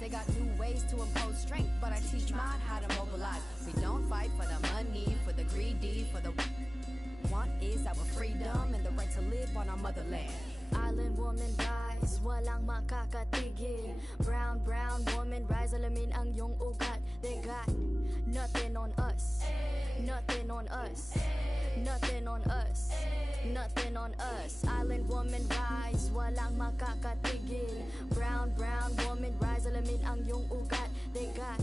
They got new ways to impose strength, but I teach mine how to mobilize. We don't fight for the money, for the greedy, for the want is our freedom and the right to live on our motherland. Island woman rise, walang makakatigil. Brown woman rise, alamin ang iyong ugat. They got nothing on us, nothing on us, nothing on us, nothing on us. Island woman rise, walang makakatigil. Brown woman rise, alamin ang iyong ugat. They got.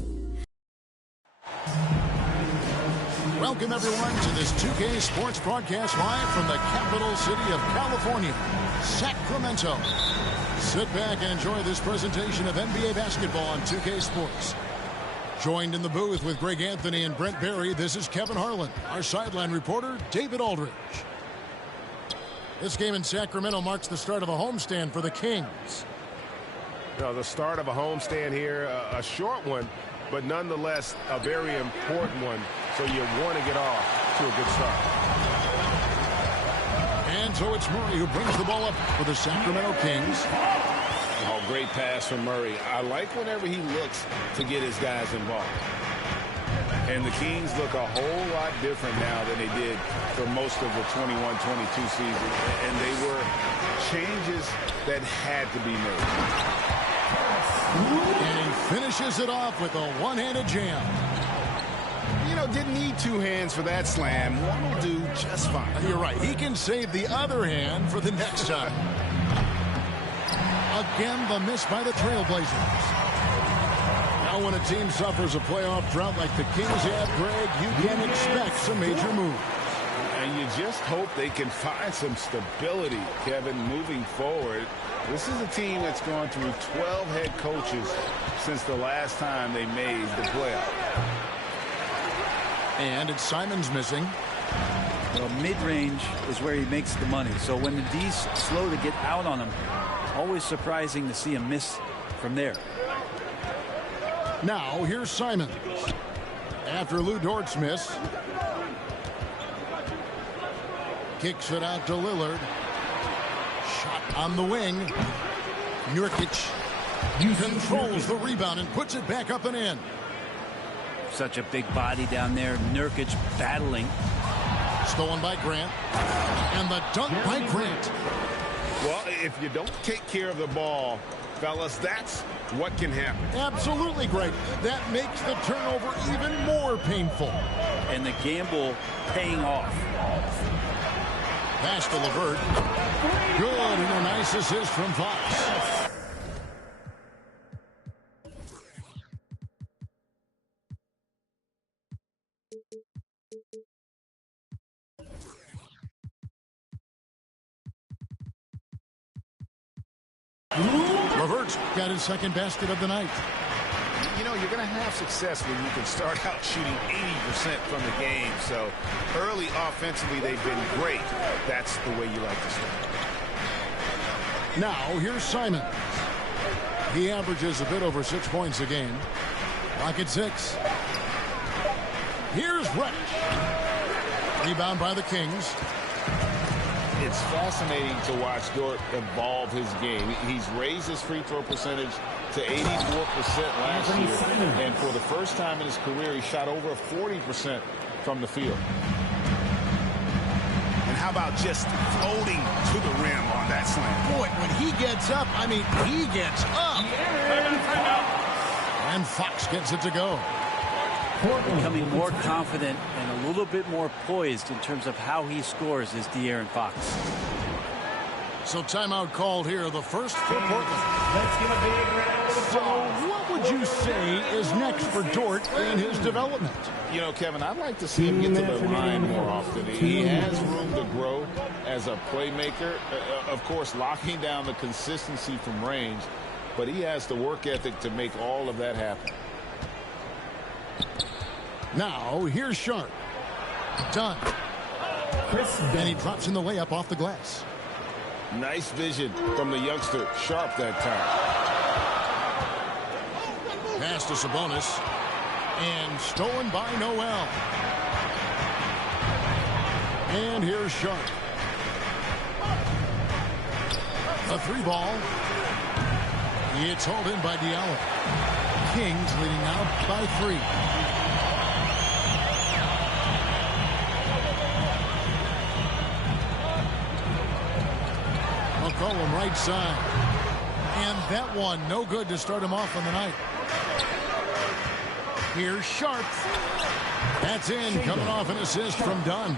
Welcome, everyone, to this 2K Sports broadcast live from the capital city of California, Sacramento. Sit back and enjoy this presentation of NBA basketball on 2K Sports. Joined in the booth with Greg Anthony and Brent Barry, this is Kevin Harlan. Our sideline reporter, David Aldridge. This game in Sacramento marks the start of a homestand for the Kings. The start of a homestand here, a short one, but nonetheless a very important one. So you want to get off to a good start. And so it's Murray who brings the ball up for the Sacramento Kings. Oh, great pass from Murray. I like whenever he looks to get his guys involved. And the Kings look a whole lot different now than they did for most of the 21-22 season. And they were changes that had to be made. And he finishes it off with a one-handed jam. Didn't need two hands for that slam. One will do just fine. You're right. He can save the other hand for the next time. Again, the miss by the Trailblazers. Now when a team suffers a playoff drought like the Kings have, Greg, you can expect some major moves. And you just hope they can find some stability, Kevin, moving forward. This is a team that's gone through 12 head coaches since the last time they made the playoff. And it's Simons missing. Well, mid-range is where he makes the money. So when the D's slow to get out on him, always surprising to see him miss from there. Now here's Simons. After Lou Dort's miss. Kicks it out to Lillard. Shot on the wing. Nurkic controls the rebound and puts it back up and in. Such a big body down there. Nurkic battling. Stolen by Grant. And the dunk by Grant. Well, if you don't take care of the ball, fellas, that's what can happen. Absolutely, Greg. That makes the turnover even more painful. And the gamble paying off. Pass to LeVert. Good, and a nice assist from Fox. LeVert's got his second basket of the night. You're going to have success when you can start out shooting 80% from the game. So early offensively, they've been great. That's the way you like to start. Now, here's Simons. He averages a bit over 6 points a game. Clock at 6. Here's Reddish. Rebound by the Kings. It's fascinating to watch Dort evolve his game. He's raised his free throw percentage to 84% last year. And for the first time in his career, he shot over 40% from the field. And how about just floating to the rim on that slam? Boy, when he gets up, he gets up. And Fox gets it to go. Becoming more confident and a little bit more poised in terms of how he scores is De'Aaron Fox. So timeout called here, the first for Portland. Let's give a big round of applause. So what would you say is next for Dort in his development? Kevin, I'd like to see him get to the line more often. He has room to grow as a playmaker. Of course, locking down the consistency from range, but he has the work ethic to make all of that happen. Now, here's Sharp. Done. And he drops in the layup off the glass. Nice vision from the youngster. Sharp that time. Pass to Sabonis. And stolen by Noel. And here's Sharp. A 3 ball. It's hauled in by Diallo. Kings leading now by 3. McCollum right side. And that one no good to start him off on the night. Here's Sharp. That's in, coming off an assist from Dunn.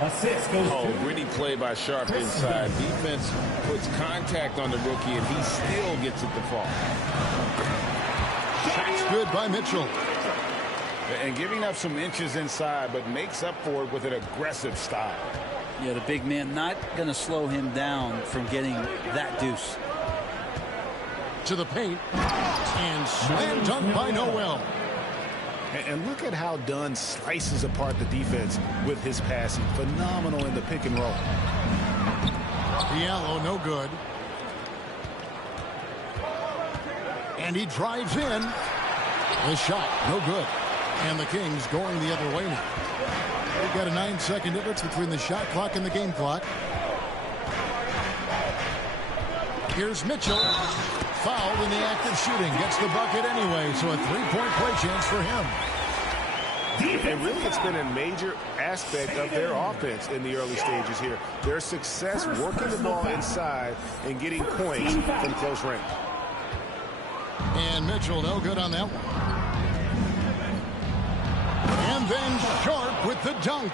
Assist goes to Gritty play by Sharp inside. Defense puts contact on the rookie, and he still gets it to fall. Shot's good by Mitchell. And giving up some inches inside, but makes up for it with an aggressive style. Yeah, the big man not going to slow him down from getting that deuce. To the paint. And slam dunk by Noel. And look at how Dunn slices apart the defense with his passing. Phenomenal in the pick and roll. Diallo no good. And he drives in. The shot no good. And the Kings going the other way now. We've got a 9-second difference between the shot clock and the game clock. Here's Mitchell. Fouled in the act of shooting. Gets the bucket anyway, so a 3-point play chance for him. And really, it's been a major aspect of their offense in the early stages here. Their success working the ball inside and getting points from close range. And Mitchell no good on that one. And then Sharp with the dunk.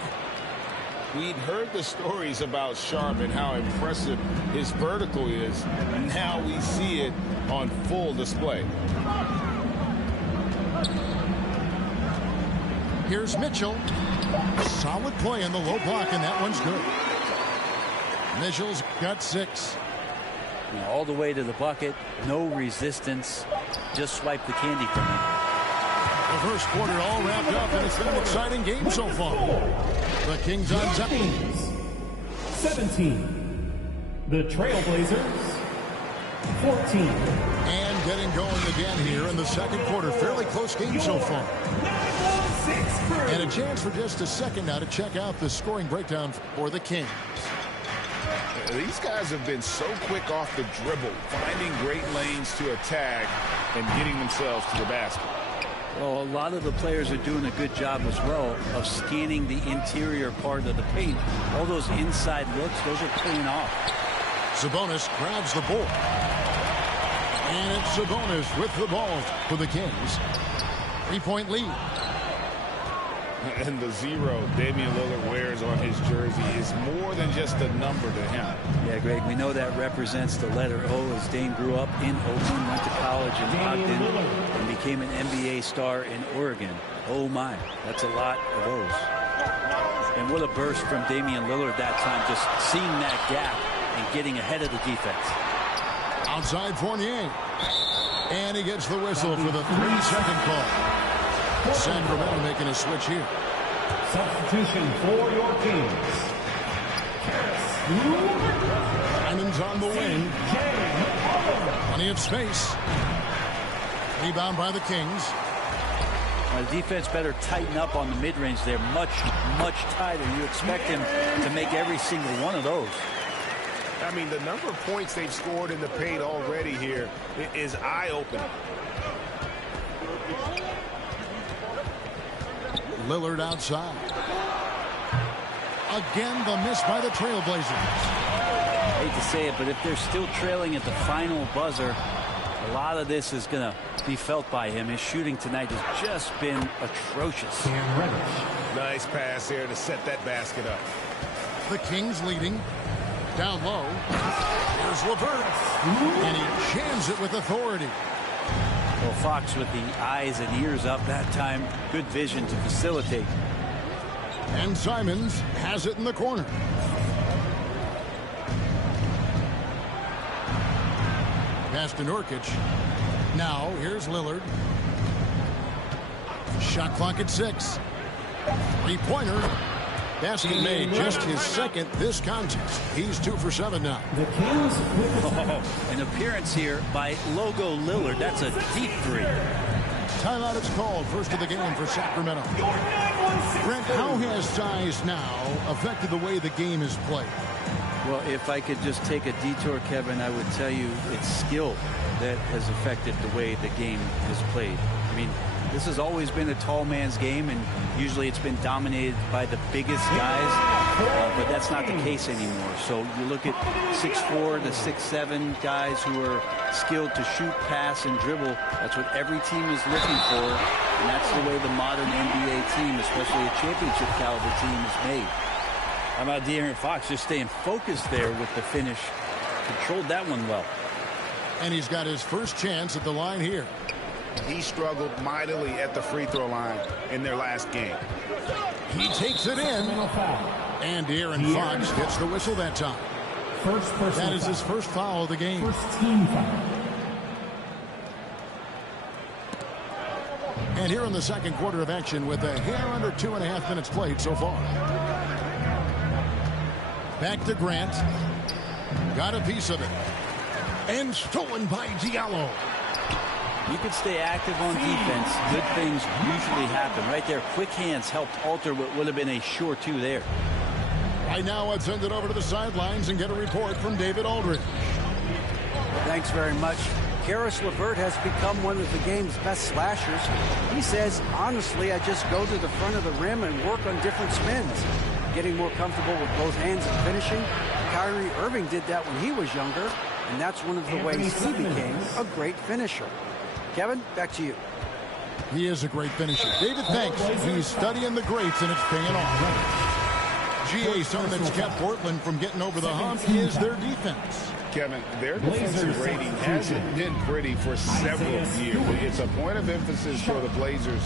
We'd heard the stories about Sharp and how impressive his vertical is. Now we see it on full display. Here's Mitchell. Solid play in the low block, and that one's good. Mitchell's got 6. All the way to the bucket. No resistance. Just swipe the candy from him. The first quarter all wrapped up, and it's been an exciting game so far. The Kings on top. 17. The Trailblazers 14. And getting going again here in the second quarter. Fairly close game so far. And a chance for just a second now to check out the scoring breakdown for the Kings. These guys have been so quick off the dribble, finding great lanes to attack and getting themselves to the basket. Well, a lot of the players are doing a good job as well of scanning the interior part of the paint. All those inside looks, those are paying off. Sabonis grabs the ball. And it's Sabonis with the ball for the Kings. 3-point lead. And the 0 Damian Lillard wears on his jersey is more than just a number to him. Yeah, Greg, we know that represents the letter O, as Dame grew up in Oakland, went to college in Ogden, and became an NBA star in Oregon. Oh my, that's a lot of O's. And what a burst from Damian Lillard that time, just seeing that gap and getting ahead of the defense. Outside Fournier. And he gets the whistle for the 3-second call. Sacramento making a switch here. Substitution for your Kings. Diamond's on the wing. Plenty of space. Rebound by the Kings. The defense better tighten up on the mid-range. They're much, much tighter. You expect him to make every single one of those. I mean, the number of points they've scored in the paint already here is eye-opening. Lillard outside. Again, the miss by the Trailblazers. I hate to say it, but if they're still trailing at the final buzzer, a lot of this is going to be felt by him. His shooting tonight has just been atrocious. Nice pass here to set that basket up. The Kings leading. Down low. Here's LeVert. And he jams it with authority. Well, Fox with the eyes and ears up that time. Good vision to facilitate. And Simons has it in the corner. Pass to Nurkic. Now, here's Lillard. Shot clock at 6. 3-pointer. Basket made, just his second this contest. He's 2 for 7 now. The Kings with an appearance here by Logo Lillard. That's a deep 3. Timeout is called. First of the game for Sacramento. Brent, how has size now affected the way the game is played? Well, if I could just take a detour, Kevin, I would tell you it's skill that has affected the way the game is played. I mean, this has always been a tall man's game, and usually it's been dominated by the biggest guys, but that's not the case anymore. So you look at 6'4" to 6'7" guys who are skilled to shoot, pass, and dribble. That's what every team is looking for, and that's the way the modern NBA team, especially a championship caliber team, is made. How about De'Aaron Fox just staying focused there with the finish? Controlled that one well. And he's got his first chance at the line here. He struggled mightily at the free throw line in their last game. He takes it in. And De'Aaron Fox gets the whistle that time. That is his first foul of the game. First team foul. And here in the second quarter of action with a hair under 2.5 minutes played so far. Back to Grant. Got a piece of it. And stolen by Diallo. You can stay active on defense. Good things usually happen. Right there, quick hands helped alter what would have been a sure two there. Right now, I'd send it over to the sidelines and get a report from David Aldridge. Thanks very much. Karis LeVert has become one of the game's best slashers. He says, honestly, I just go to the front of the rim and work on different spins. Getting more comfortable with both hands and finishing. Kyrie Irving did that when he was younger, and that's one of the ways he became a great finisher. Kevin, back to you. He is a great finisher. David, thanks. He's studying the greats, and it's paying off. GA, something that's kept Portland from getting over the hump is their defense. Kevin, their defensive rating hasn't been pretty for several years. It's a point of emphasis for the Blazers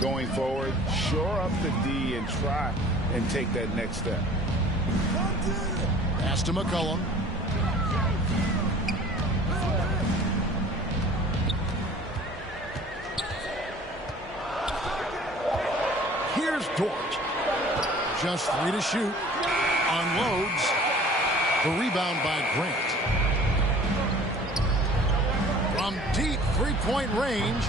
going forward. Shore up the D and try and take that next step. Pass to McCollum. Here's Dort. Just 3 to shoot. Unloads. The rebound by Grant. From deep three-point range.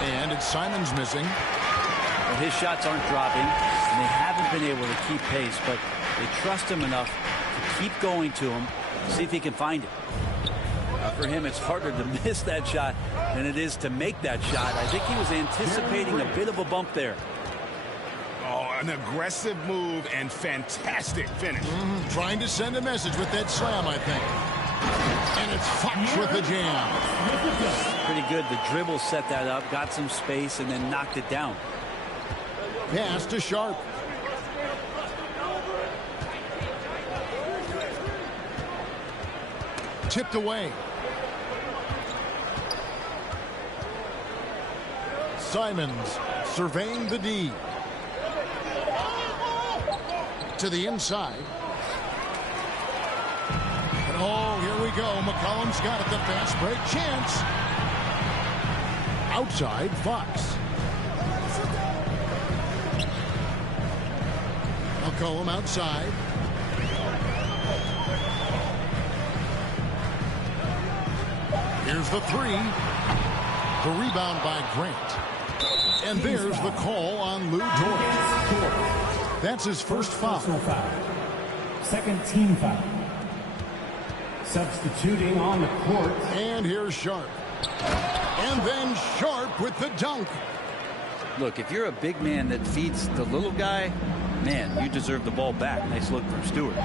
And it's Simons missing. Well, his shots aren't dropping, and they haven't been able to keep pace, but they trust him enough to keep going to him, see if he can find it. For him, it's harder to miss that shot than it is to make that shot. I think he was anticipating a bit of a bump there. Oh, an aggressive move and fantastic finish. Trying to send a message with that slam, I think. And it's Fox with the jam. Pretty good. The dribble set that up, got some space, and then knocked it down. Pass to Sharp. Tipped away. Simons surveying the D. To the inside. And oh, here we go. McCollum's got it. The fast break chance. Outside, Fox. McCollum outside. Here's the three. The rebound by Grant. And there's the call on Lou Dort. That's his first foul. Second team foul. Substituting on the court. And here's Sharp. And then Sharp with the dunk. Look, if you're a big man that feeds the little guy, man, you deserve the ball back. Nice look from Stewart.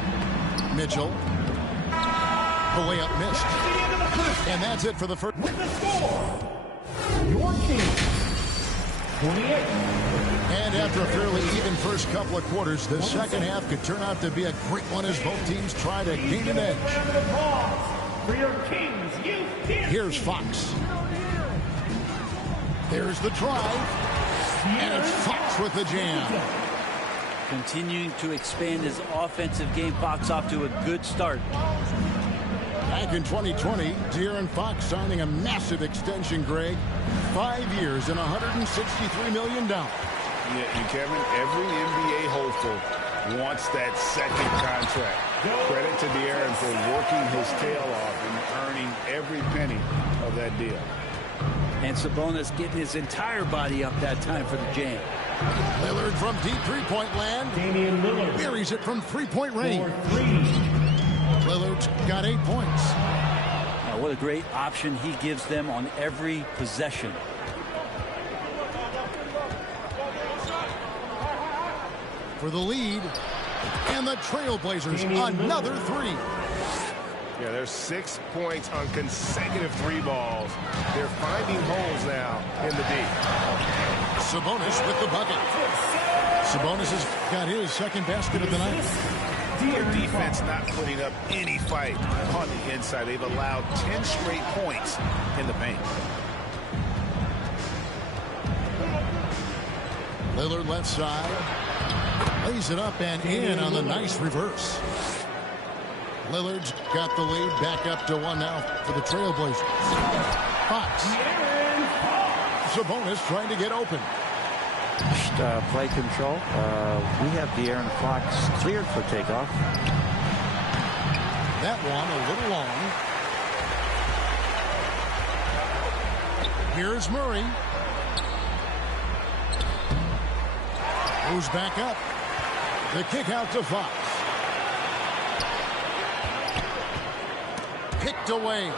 Mitchell. The layup missed. And that's it for the first. With the score, your Kings, 28. And after a fairly even first couple of quarters, the second half could turn out to be a great one as both teams try to gain an edge. For your Kings, Here's Fox. There's the drive. And it's Fox with the jam. Continuing to expand his offensive game. Fox off to a good start. Back in 2020, De'Aaron Fox signing a massive extension, Greg. 5 years and $163 million. Yeah, Kevin, every NBA hopeful wants that second contract. Credit to De'Aaron for working his tail off and earning every penny of that deal. And Sabonis getting his entire body up that time for the jam. Lillard from deep three-point land. Damian Lillard. Buries it from three-point range. For three. Lillard's got 8 points. What a great option he gives them on every possession. For the lead, and the Trailblazers another 3. Yeah, there's 6 points on consecutive 3 balls. They're finding holes now in the D. Sabonis with the bucket. Sabonis has got his second basket of the night. Their defense not putting up any fight on the inside. They've allowed 10 straight points in the paint. Lillard left side. Lays it up and in on the nice reverse. Lillard's got the lead back up to 1 now for the Trailblazers. Fox. Sabonis trying to get open. Play control. We have De'Aaron Fox cleared for takeoff. That one a little long. Here's Murray. Goes back up. The kick out to Fox. Picked away.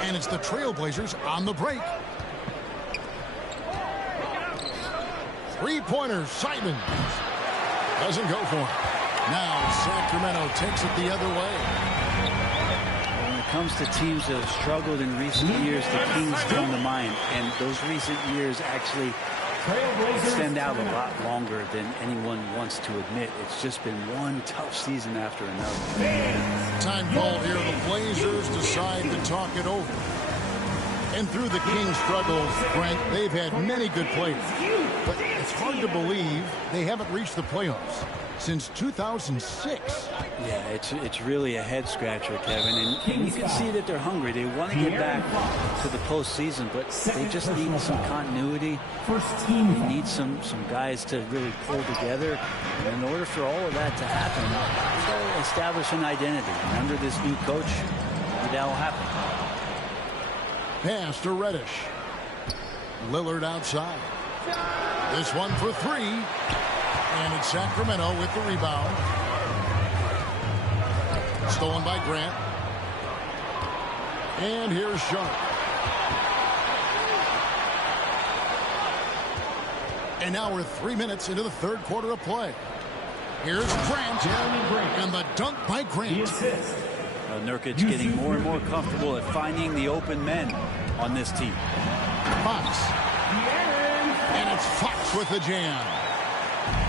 And it's the Trailblazers on the break. Three-pointer, Simon. Doesn't go for it. Now Sacramento takes it the other way. When it comes to teams that have struggled in recent years, the Kings come to mind. And those recent years actually extend out a lot longer than anyone wants to admit. It's just been one tough season after another. Time called here. The Blazers decide to talk it over. And through the Kings' struggles, Frank, they've had many good players. But it's hard to believe they haven't reached the playoffs since 2006. Yeah, it's really a head-scratcher, Kevin. And you can see that they're hungry. They want to get back to the postseason, but they just need some continuity. They need some guys to really pull together. And in order for all of that to happen, they've got to establish an identity. And under this new coach, that will happen. Pass to Reddish. Lillard outside. This one for 3. And it's Sacramento with the rebound. Stolen by Grant. And here's Sharp. And now we're 3 minutes into the third quarter of play. Here's Grant. And the dunk by Grant. Nurkic getting more and more comfortable at finding the open men on this team. Fox. And it's Fox with the jam.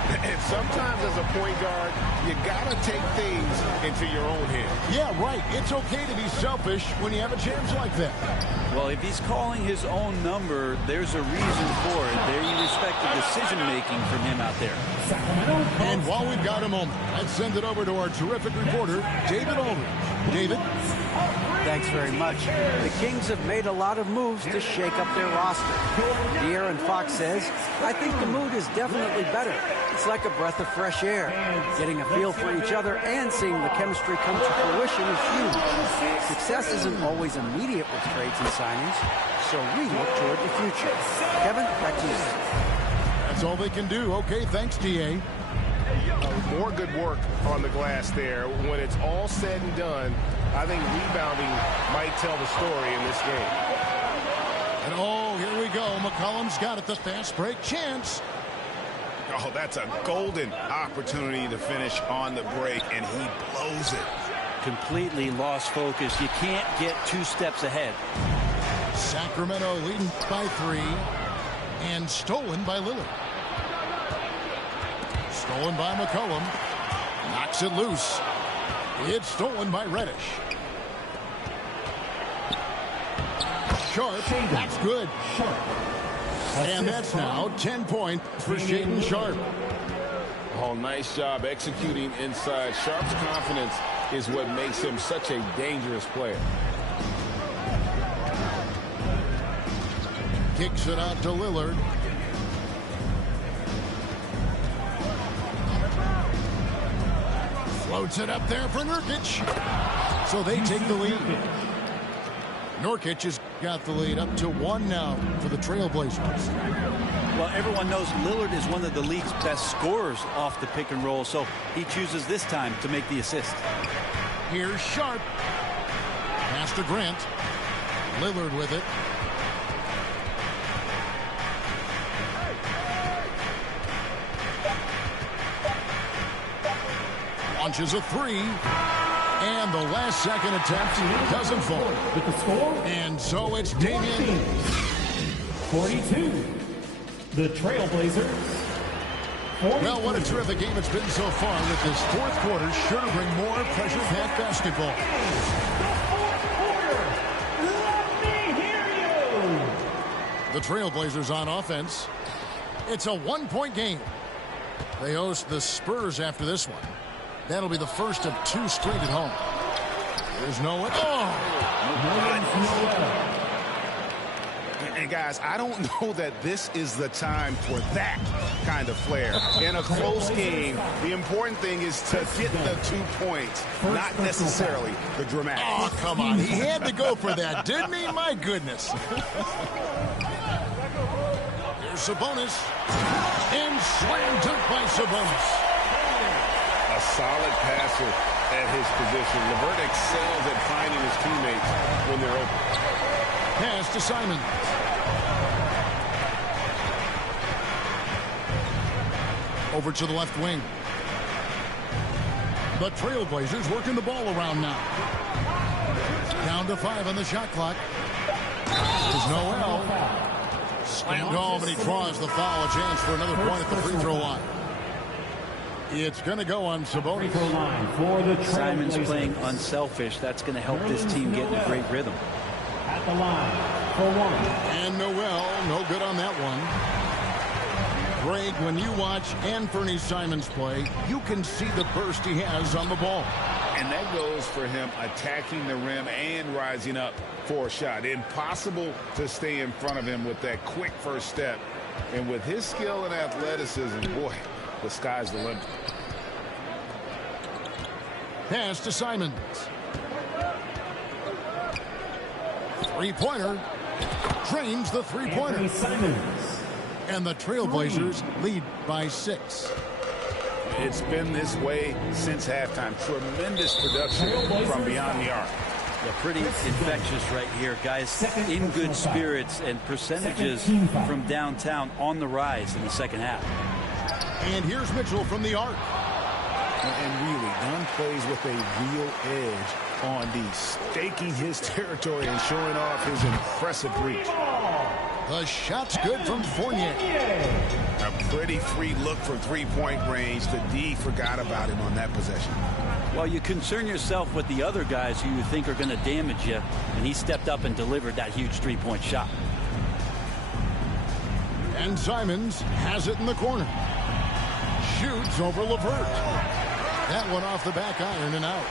And sometimes as a point guard, you got to take things into your own hands. Yeah, right. It's okay to be selfish when you have a chance like that. Well, if he's calling his own number, there's a reason for it. There you respect the decision-making from him out there. And while we've got a moment, let's send it over to our terrific reporter, David Aldridge. David? Thanks very much. The Kings have made a lot of moves to shake up their roster. De'Aaron Fox says, I think the mood is definitely better. It's like a breath of fresh air. Getting a feel for each other and seeing the chemistry come to fruition is huge. Success isn't always immediate with trades and signings, so we look toward the future. Kevin, back to you. That's all they can do. Okay, thanks, D.A. More good work on the glass there. When it's all said and done, I think rebounding might tell the story in this game. And oh, here we go. McCollum's got it. The fast break chance. Oh, that's a golden opportunity to finish on the break, and he blows it. Completely lost focus. You can't get 2 steps ahead. Sacramento leading by 3 and stolen by Lillard. Stolen by McCollum. Knocks it loose. It's stolen by Reddish. Sharp. That's good. And that's now 10 points for Shaedon Sharp. Oh, nice job executing inside. Sharp's confidence is what makes him such a dangerous player. Kicks it out to Lillard. Floats it up there for Nurkic. So they take the lead. Nurkic has got the lead up to 1 now for the Trailblazers. Well, everyone knows Lillard is one of the league's best scorers off the pick and roll, so he chooses this time to make the assist. Here's Sharp. Pass to Grant. Lillard with it. Launches a three. And the last second attempt doesn't fall. With the score. And so it's Damian. 42. The Trailblazers. 43. Well, what a terrific game it's been so far with this fourth quarter. Sure to bring more pressure-packed basketball. The Trailblazers on offense. It's a one-point game. They host the Spurs after this one. That'll be the first of 2 straight at home. There's Noah. And guys, I don't know that this is the time for that kind of flair. In a close game, the important thing is to get the 2 points, not necessarily the dramatic. Oh, come on. He had to go for that, didn't he? My goodness. Here's Sabonis. And slam dunk by Sabonis. A solid passer at his position. LeVert excels at finding his teammates when they're open. Pass to Simon. Over to the left wing. The Trailblazers working the ball around now. Down to 5 on the shot clock. There's Noel. Slammed home, and he draws the foul. A chance for another point at the free throw line. It's going to go on Sabonis. Simon's playing unselfish. That's going to help this team get in a great rhythm. At the line for 1. And Noel, no good on that one. Greg, when you watch Anthony Simons play, you can see the burst he has on the ball. And that goes for him attacking the rim and rising up for a shot. Impossible to stay in front of him with that quick first step. And with his skill and athleticism, boy, the sky's the limit. Pass to Simons. Three-pointer. Drains the three-pointer. And the Trailblazers lead by 6. It's been this way since halftime. Tremendous production from beyond the arc. Yeah, pretty infectious right here, guys. In good spirits and percentages from downtown on the rise in the second half. And here's Mitchell from the arc. And really, Dunn plays with a real edge on these, staking his territory and showing off his impressive reach. The shot's good from Fournier. A pretty free look from three-point range. The D forgot about him on that possession. Well, you concern yourself with the other guys who you think are going to damage you, and he stepped up and delivered that huge three-point shot. And Simons has it in the corner. Shoots over LeVert. That one off the back iron and out.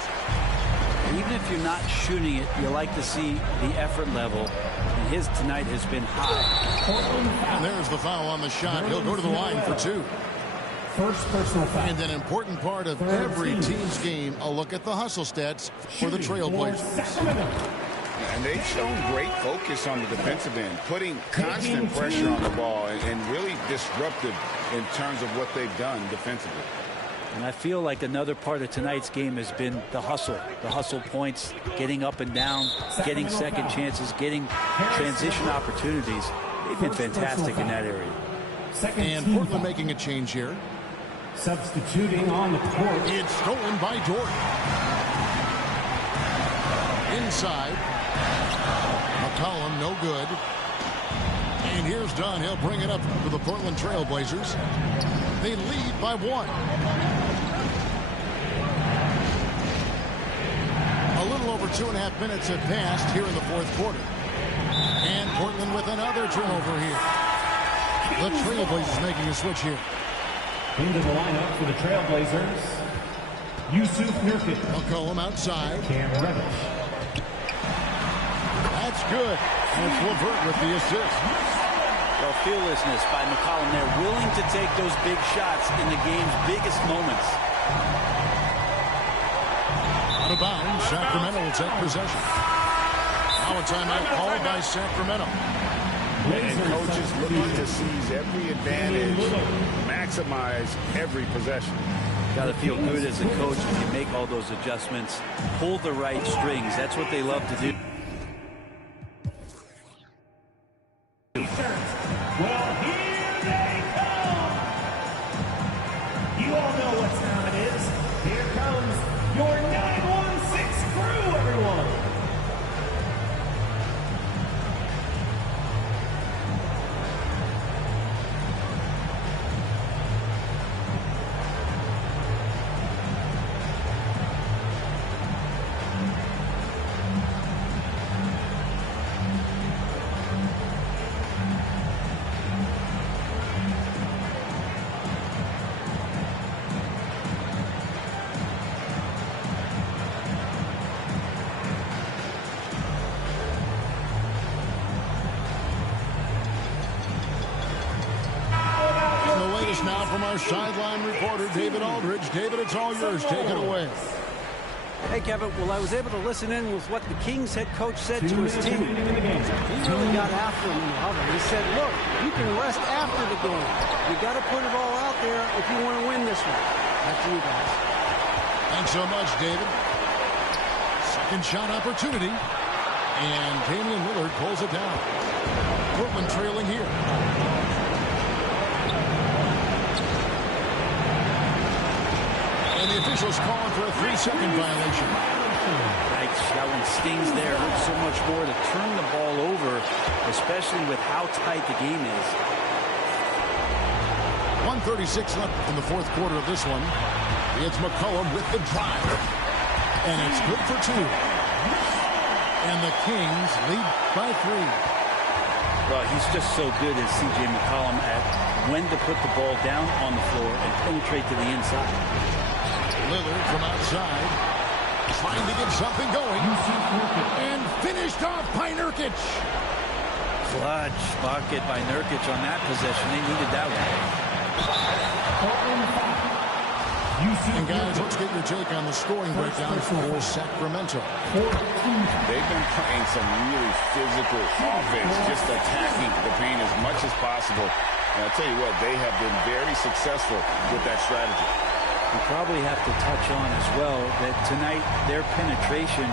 Even if you're not shooting it, you like to see the effort level. And his tonight has been high. And there's the foul on the shot. He'll go to the line for 2. First personal foul. And an important part of every team's game, a look at the hustle stats for the Trailblazers. And they've shown great focus on the defensive end, putting constant pressure on the ball and really disruptive in terms of what they've done defensively. And I feel like another part of tonight's game has been the hustle points, getting up and down, getting second chances, getting transition opportunities. They've been fantastic in that area. And Portland making a change here. Substituting on the court. It's stolen by Dort. Inside. McCollum, no good. And here's Dunn. He'll bring it up for the Portland Trailblazers. They lead by 1. A little over 2.5 minutes have passed here in the fourth quarter. And Portland with another turnover here. The Trailblazers making a switch here. Into the lineup for the Trailblazers, Yusuf Nurkic. McCollum outside. Cam Reddish. That's good. And it's LeVert with the assist. Well, fearlessness by McCollum there, willing to take those big shots in the game's biggest moments. Out of bounds, Sacramento will take possession. Now a timeout called by Sacramento. And coaches looking to seize every advantage, maximize every possession. Got to feel good as a coach when you make all those adjustments. Pull the right strings. That's what they love to do. Well, here they come. You all know what time it is. Here comes your 916 crew, everyone. Now from our sideline reporter, David Aldridge. David, it's all yours. Take it away. Hey, Kevin. Well, I was able to listen in with what the Kings head coach said to his team. He really got after him in the huddle. He said, look, you can rest after the game. You got to put it all out there if you want to win this one. Back to you guys. Thanks so much, David. Second shot opportunity. And Damian Lillard pulls it down. Portland trailing here. And the officials calling for a 3-second violation. Right, that one stings there. Hurts so much more to turn the ball over, especially with how tight the game is. 1:36 left in the fourth quarter of this one. It's McCollum with the drive. And it's good for 2. And the Kings lead by 3. Well, he's just so good as C.J. McCollum at when to put the ball down on the floor and penetrate to the inside. Lillard from outside, trying to get something going, and finished off by Nurkic. Clutch bucket by Nurkic on that possession. They needed that one. And guys, let's get your take on the scoring breakdown for Sacramento. They've been playing some really physical offense, just attacking the paint as much as possible. And I'll tell you what, they have been very successful with that strategy. We probably have to touch on as well that tonight their penetration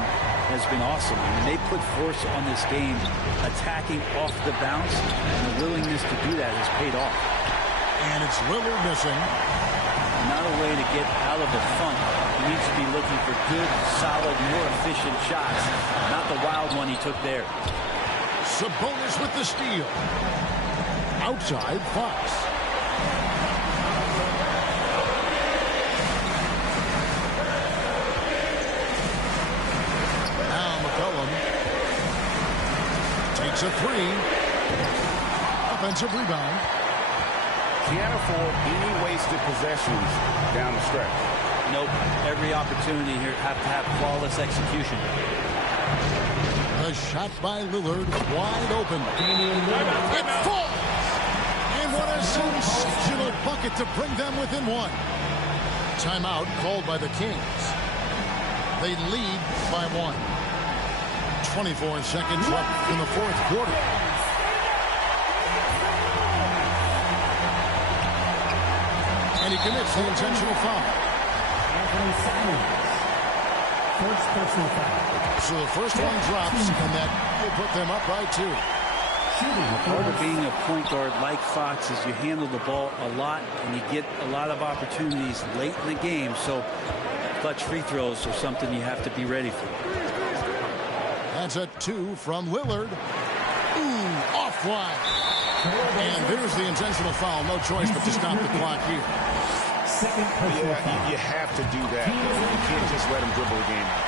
has been awesome. I mean, they put force on this game, attacking off the bounce, and the willingness to do that has paid off. And it's Lillard missing. Not a way to get out of the funk. He needs to be looking for good, solid, more efficient shots. Not the wild one he took there. Sabonis with the steal. Outside Fox. Takes a 3. Offensive rebound. Can't afford any wasted possessions down the stretch. Nope. Every opportunity here have to have flawless execution. The shot by Lillard wide open. It falls! And what a sensational bucket to bring them within 1. Timeout called by the Kings. They lead by 1. 24 seconds left in the fourth quarter. And he commits the intentional foul. Anthony Simons. First personal foul. So the first one drops, and that will put them up by 2. Part of being a point guard like Fox is you handle the ball a lot, and you get a lot of opportunities late in the game. So clutch free throws are something you have to be ready for. That's a 2 from Lillard. Ooh, offline. And there's the intentional foul. No choice but to stop the clock here. Yeah, you have to do that. You can't just let him dribble the game out.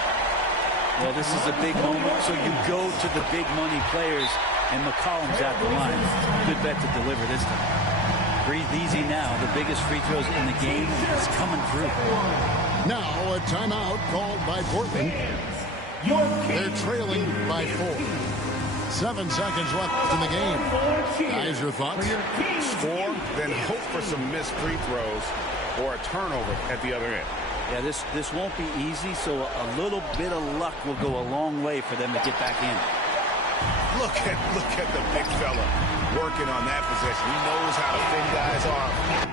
Well, this is a big moment, so you go to the big money players, and McCollum's at the line. Good bet to deliver this time. Breathe easy now. The biggest free throws in the game is coming through. Now a timeout called by Portland. They're trailing by 4. 7 seconds left in the game. Guys, your thoughts? Score, then hope for some missed free throws or a turnover at the other end. Yeah, this won't be easy, so a little bit of luck will go a long way for them to get back in. Look at the big fella working on that possession. He knows how to fend guys off.